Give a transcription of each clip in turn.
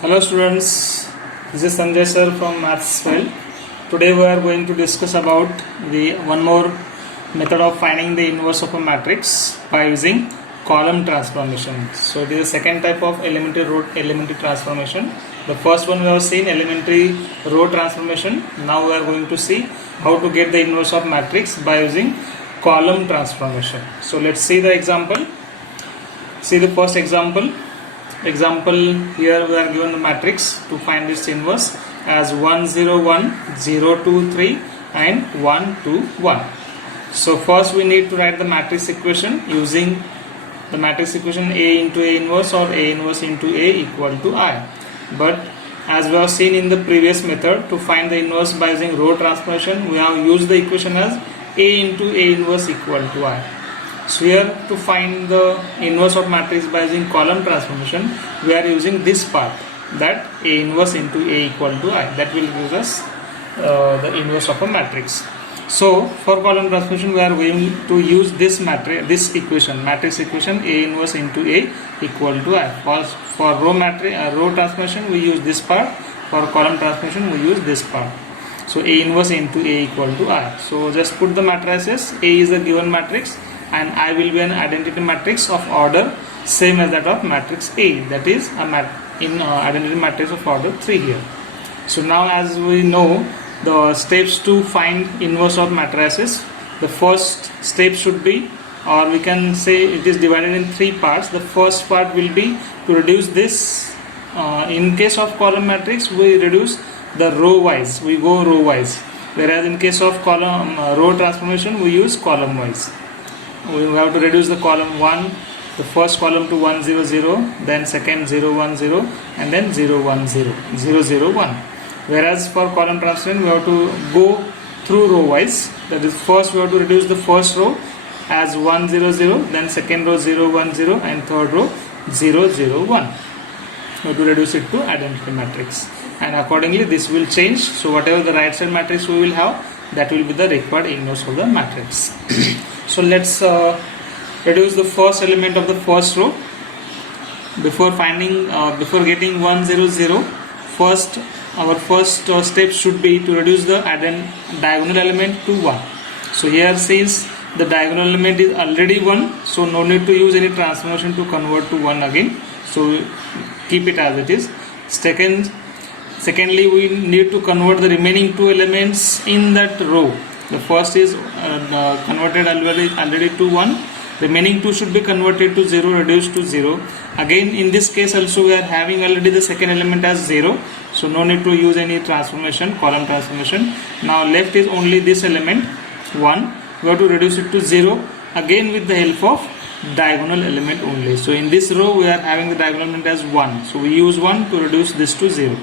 Hello students, this is Sanjay sir from M.Sc. Today we are going to discuss about the one more method of finding the inverse of a matrix by using column transformation. So it is the second type of elementary transformation. The first one we have seen elementary row transformation. Now we are going to see how to get the inverse of matrix by using column transformation. So let's see the example. See the first example. Here we are given the matrix to find its inverse as 1 0 1 0 2 3 and 1 2 1. So first we need to write the matrix equation using the matrix equation A into A inverse or A inverse into A equal to I. But as we have seen in the previous method, to find the inverse by using row transformation, we have used the equation as A into A inverse equal to I. So here to find the inverse of matrix by using column transformation, we are using this part, that A inverse into A equal to I. That will give us the inverse of a matrix. So for column transformation, we are going to use this matrix equation A inverse into A equal to I. For row transformation, we use this part. For column transformation, we use this part. So A inverse into A equal to I. So just put the matrices. A is a given matrix and I will be an identity matrix of order same as that of matrix A, that is identity matrix of order 3 here. So now as we know the steps to find inverse of matrices, the first step should be, or we can say it is divided in 3 parts. The first part will be to reduce this. In case of column matrix, we reduce the row wise, we go row wise, whereas in case of column row transformation, we use column wise. We have to reduce the column 1, the first column to 1 0 0, then second 0 1 0, and then 0 1 0 0 0 1. Whereas for column transformation, we have to go through row wise. That is, first we have to reduce the first row as 1 0 0, then second row 0 1 0, and third row 0 0 1. We have to reduce it to identity matrix, and accordingly this will change. So whatever the right side matrix we will have, that will be the required inverse of the matrix. So let's reduce the first element of the first row. Before getting 1 0 0, our first step should be to reduce the diagonal element to 1. So here, since the diagonal element is already 1, so no need to use any transformation to convert to 1 again. So keep it as it is. Secondly, we need to convert the remaining 2 elements in that row. The first is converted already to 1. Remaining 2 should be converted to 0, reduced to 0. Again, in this case also we are having already the second element as 0. So no need to use any transformation, column transformation. Now left is only this element 1. We have to reduce it to 0. Again with the help of diagonal element only. So in this row we are having the diagonal element as 1. So we use 1 to reduce this to 0.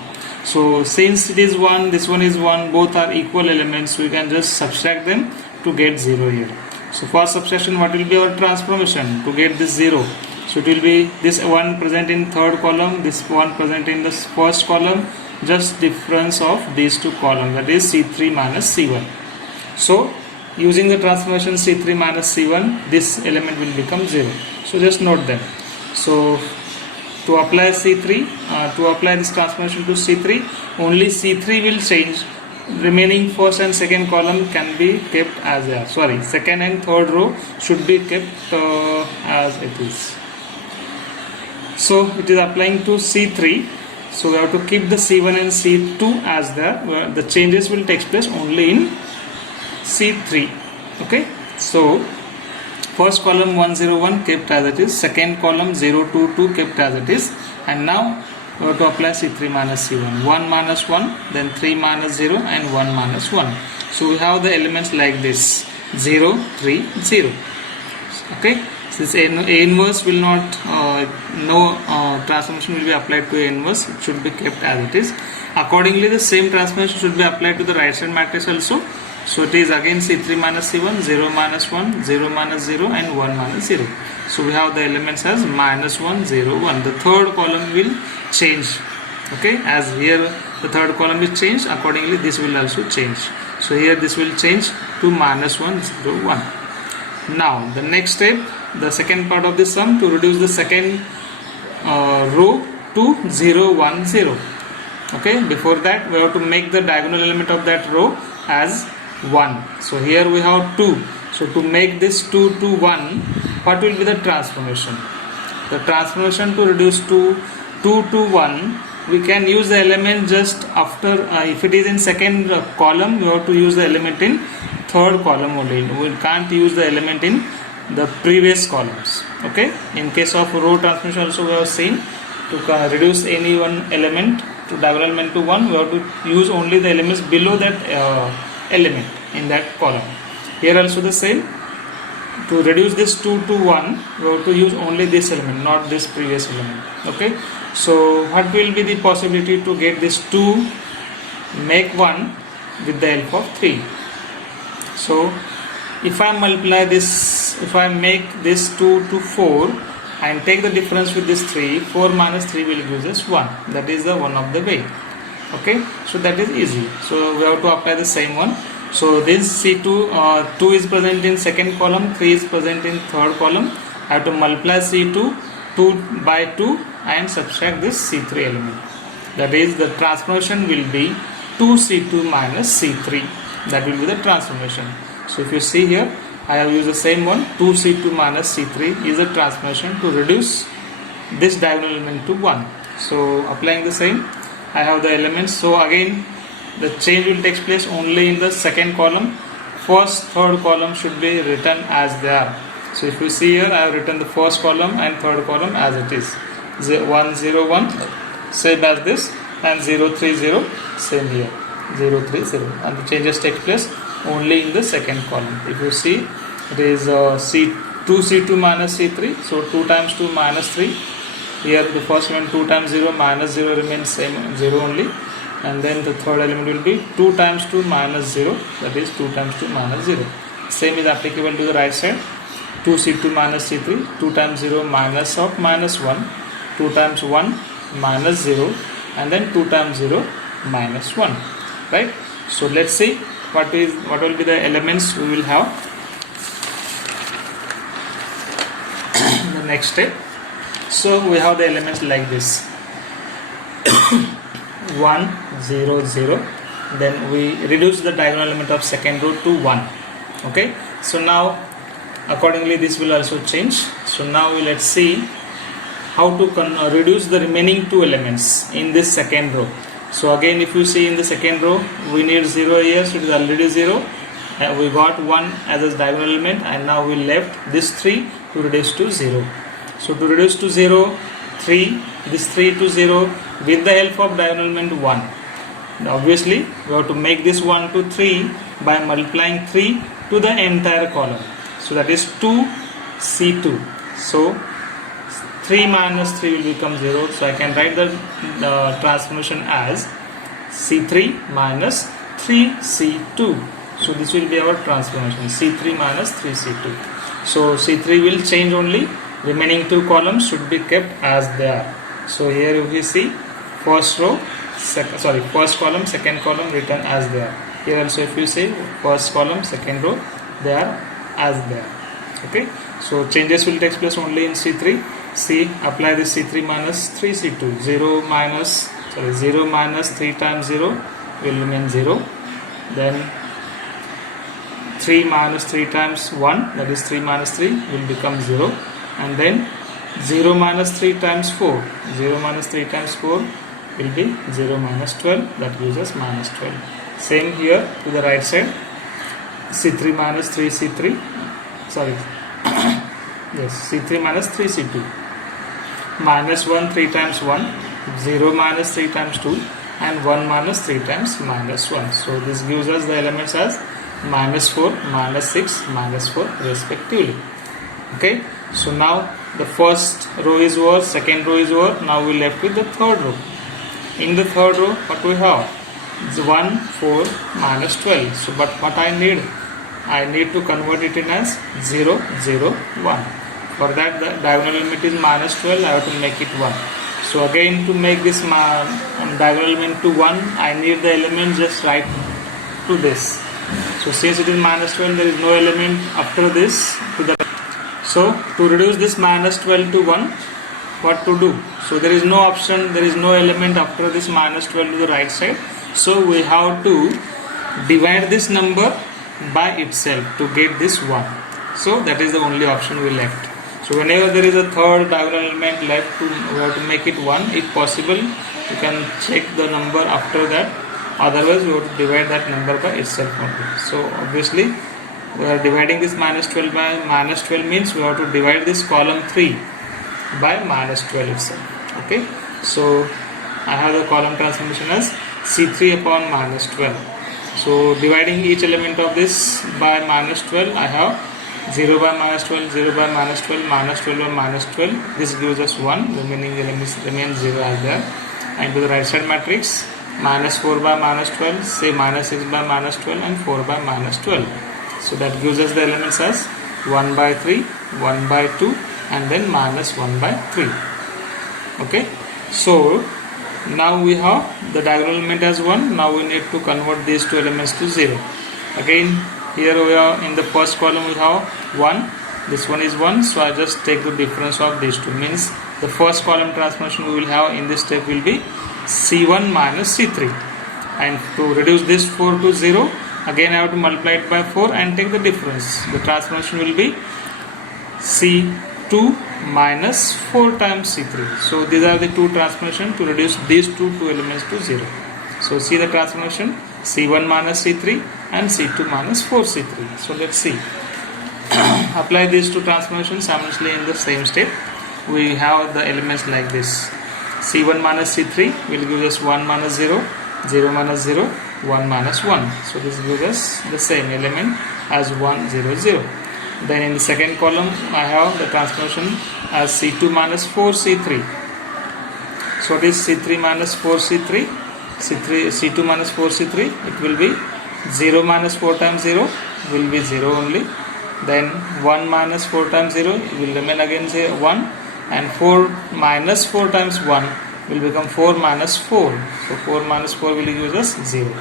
So since it is 1, this one is 1, both are equal elements, we can just subtract them to get 0 here. So for subtraction, what will be our transformation to get this 0? So it will be this one present in third column, this one present in the first column, just difference of these 2 columns, that is C3 minus C1. So using the transformation C3 minus C1, this element will become 0. So just note them. So to apply C3, to apply this transformation to C3, only C3 will change. Remaining first and second column can be kept as they are. Second and third row should be kept as it is. So it is applying to C3. So we have to keep the C1 and C2 as there. The changes will take place only in C3. Okay. So first column 1 0 1 kept as it is, second column 0 2 2 kept as it is, and now we have to apply C3 minus C1. 1 minus 1, then 3 minus 0, and 1 minus 1. So we have the elements like this 0 3 0. Okay, since A inverse will not, no transformation will be applied to A inverse, it should be kept as it is. Accordingly, the same transformation should be applied to the right side matrix also. So it is again C3 minus C1, 0 minus 1, 0 minus 0, and 1 minus 0. So we have the elements as minus 1, 0, 1. The third column will change. Okay, as here the third column is changed, accordingly this will also change. So here this will change to minus 1, 0, 1. Now the next step, the second part of this sum, to reduce the second row 2, 0, 1, 0. Okay, before that we have to make the diagonal element of that row as 1. So here we have 2. So to make this 2 to 1, what will be the transformation? The transformation to reduce to 2 to 1, we can use the element just after, if it is in second column, we have to use the element in third column only. We can't use the element in the previous columns. Okay, in case of row transformation also we have seen, to reduce any one element to diagonal element to 1, we have to use only the elements below that element in that column. Here also the same, to reduce this 2 to 1, we have to use only this element, not this previous element. Okay, so what will be the possibility to get this 2 make 1 with the help of 3? So if I multiply this, if I make this 2 to 4 and take the difference with this 3, 4 minus 3 will give us 1. That is the one of the way. Okay, so that is easy. So we have to apply the same one. So this C2, 2 is present in second column, 3 is present in third column. I have to multiply C2, 2 by 2 and subtract this C3 element. That is, the transformation will be 2C2 minus C3. That will be the transformation. So if you see here, I have used the same one, 2C2 minus C3 is a transformation to reduce this diagonal element to 1. So applying the same, I have the elements. So again, the change will take place only in the second column. First, third column should be written as they are. So if you see here, I have written the first column and third column as it is. 1, 0, 1, same as this, and 0, 3, 0, same here. 0, 3, 0. And the changes take place only in the second column. If you see, it is 2C2 minus C3. So 2 times 2 minus 3. Here the first one, 2 times 0 minus 0 remains same, 0 only. And then the third element will be 2 times 2 minus 0, that is 2 times 2 minus 0. Same is applicable to the right side. 2C2 minus C3, 2 times 0 minus of minus 1, 2 times 1 minus 0, and then 2 times 0 minus 1. Right? So let's see what will be the elements we will have. The next step. So we have the elements like this. 1, 0, 0. Then we reduce the diagonal element of second row to 1. Okay. So now accordingly this will also change. So now let's see how to reduce the remaining two elements in this second row. So again, if you see in the second row, we need 0 here, so it is already 0. We got 1 as a diagonal element, and now we left this 3 to reduce to 0. So to reduce to 0, 3, this 3 to 0 with the help of diagonal element 1. Now obviously, we have to make this 1 to 3 by multiplying 3 to the entire column. So that is 2C2. So 3 minus 3 will become 0. So I can write the transformation as C3 minus 3C2. So this will be our transformation, C3 minus 3C2. So C3 will change only. Remaining two columns should be kept as they are. So here you will see first row, first column, second column written as they are. Here also if you see first column, second row, they are as they are. Okay. So changes will take place only in C3. C, apply this C3 minus 3C2. 0 minus 3 times 0 will remain 0. Then 3 minus 3 times 1, that is 3 minus 3 will become 0. And then 0 minus 3 times 4. 0 minus 3 times 4 will be 0 minus 12. That gives us minus 12. Same here to the right side. C3 minus 3C3. Yes, C3 minus 3C2. Minus 1 3 times 1. 0 minus 3 times 2. And 1 minus 3 times minus 1. So this gives us the elements as minus 4, minus 6, minus 4 respectively. Okay. So now the first row is over, second row is over. Now we left with the third row. In the third row, what we have? It's 1, 4, minus 12. So but what I need to convert it in as 0, 0, 1. For that the diagonal element is minus 12. I have to make it 1. So again to make this diagonal element to 1, I need the element just right to this. So since it is minus 12, there is no element after this to the. So to reduce this minus 12 to 1, what to do? So there is no option, there is no element after this minus 12 to the right side. So we have to divide this number by itself to get this 1. So that is the only option we left. So whenever there is a third diagonal element left, we have to make it 1. If possible, you can check the number after that. Otherwise, we have to divide that number by itself only. So obviously, we are dividing this minus 12 by minus 12 means we have to divide this column 3 by minus 12 itself. Okay. So I have the column transformation as C3 upon minus 12. So dividing each element of this by minus 12, I have 0 by minus 12, 0 by minus 12, minus 12 by minus 12. This gives us 1. Remaining elements remain 0 as there. And to the right side matrix, minus 4 by minus 12, say minus 6 by minus 12 and 4 by minus 12. So that gives us the elements as 1 by 3, 1 by 2 and then minus 1 by 3. Okay. So now we have the diagonal element as 1. Now we need to convert these two elements to 0. Again, here we are in the first column we have 1. This one is 1. So I just take the difference of these two. Means the first column transformation we will have in this step will be C1 minus C3. And to reduce this 4 to 0, again I have to multiply it by 4 and take the difference. The transformation will be C2 minus 4 times C3. So these are the two transformations to reduce these two elements to 0. So see the transformation C1 minus C3 and C2 minus 4C3. So let's see. Apply these two transformations simultaneously in the same step. We have the elements like this. C1 minus C3 will give us 1 minus 0, 0 minus 0, 1 minus 1. So this gives us the same element as 1, 0, 0. Then in the second column I have the transformation as C2 minus 4C3. So this C3 minus 4C3, C2 minus 4C3, it will be 0 minus 4 times 0 will be 0 only. Then 1 minus 4 times 0 will remain again 1, and 4 minus 4 times 1 will become 4 minus 4. So 4 minus 4 will give us 0.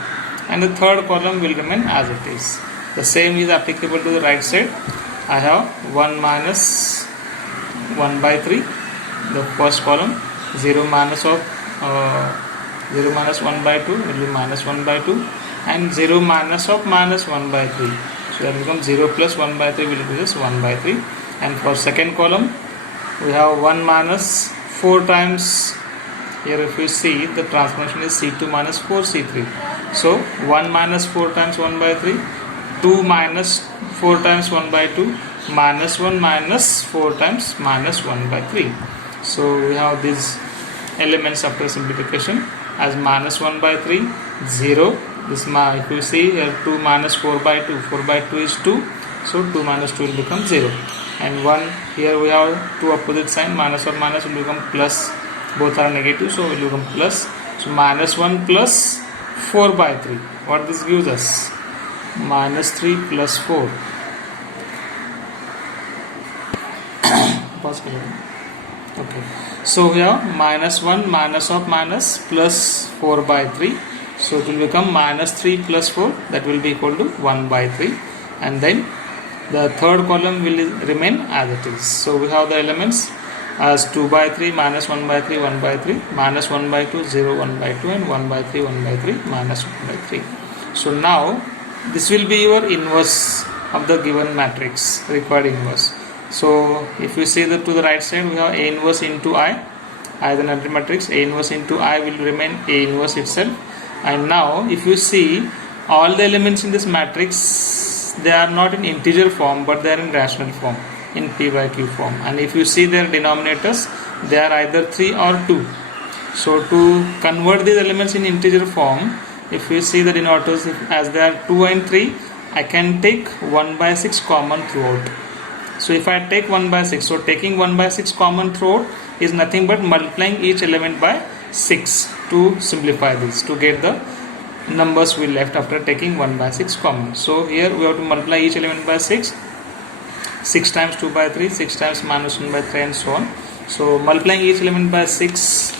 And the third column will remain as it is. The same is applicable to the right side. I have 1 minus 1 by 3. The first column 0 minus 1 by 2 will be minus 1 by 2, and 0 minus of minus 1 by 3. So that becomes 0 plus 1 by 3 will give us 1 by 3. And for second column we have 1 minus 4 times, here if you see the transformation is C2 minus 4C3. So 1 minus 4 times 1 by 3, 2 minus 4 times 1 by 2, minus 1 minus 4 times minus 1 by 3. So we have these elements after simplification as minus 1 by 3, 0. This if you see here 2 minus 4 by 2, 4 by 2 is 2. So 2 minus 2 will become 0. And 1, here we have two opposite sign, minus or minus will become plus. Both are negative, so it will become plus. So minus 1 plus 4 by 3. What this gives us? Minus 3 plus 4. Okay. So we have minus 1 minus of minus plus 4 by 3. So it will become minus 3 plus 4, that will be equal to 1 by 3. And then the third column will remain as it is. So we have the elements as 2 by 3, minus 1 by 3, 1 by 3, minus 1 by 2, 0, 1 by 2, and 1 by 3, 1 by 3, minus 1 by 3. So now this will be your inverse of the given matrix, required inverse. So if you see to the right side, we have A inverse into I is an empty matrix. A inverse into I will remain A inverse itself. And now if you see all the elements in this matrix, they are not in integer form but they are in rational form, in P by Q form. And if you see their denominators, they are either 3 or 2. So to convert these elements in integer form, if you see the denominators, as they are 2 and 3, I can take 1 by 6 common throughout. So if I take 1 by 6, so taking 1 by 6 common throughout is nothing but multiplying each element by 6 to simplify this, to get the numbers we left after taking 1 by 6 common. So here we have to multiply each element by 6. 6 times 2 by 3, 6 times minus 1 by 3, and so on. So multiplying each element by 6,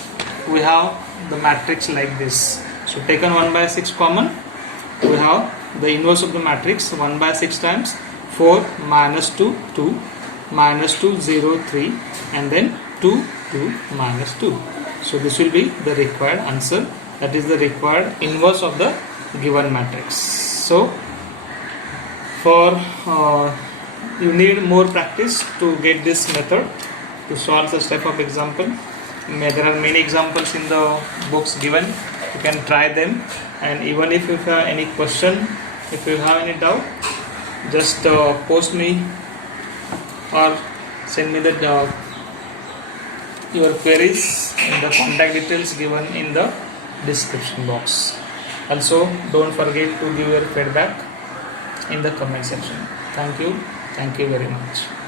we have the matrix like this. So taken 1 by 6 common, we have the inverse of the matrix, 1 by 6 times 4 minus 2, 2, minus 2, 0, 3, and then 2, 2 minus 2. So this will be the required answer, that is the required inverse of the given matrix. So for you need more practice to get this method to solve this type of example. There are many examples in the books given, you can try them, and even if you have any question, if you have any doubt, just post me or send me the your queries in the contact details given in the description box. Also don't forget to give your feedback in the comment section. Thank you very much.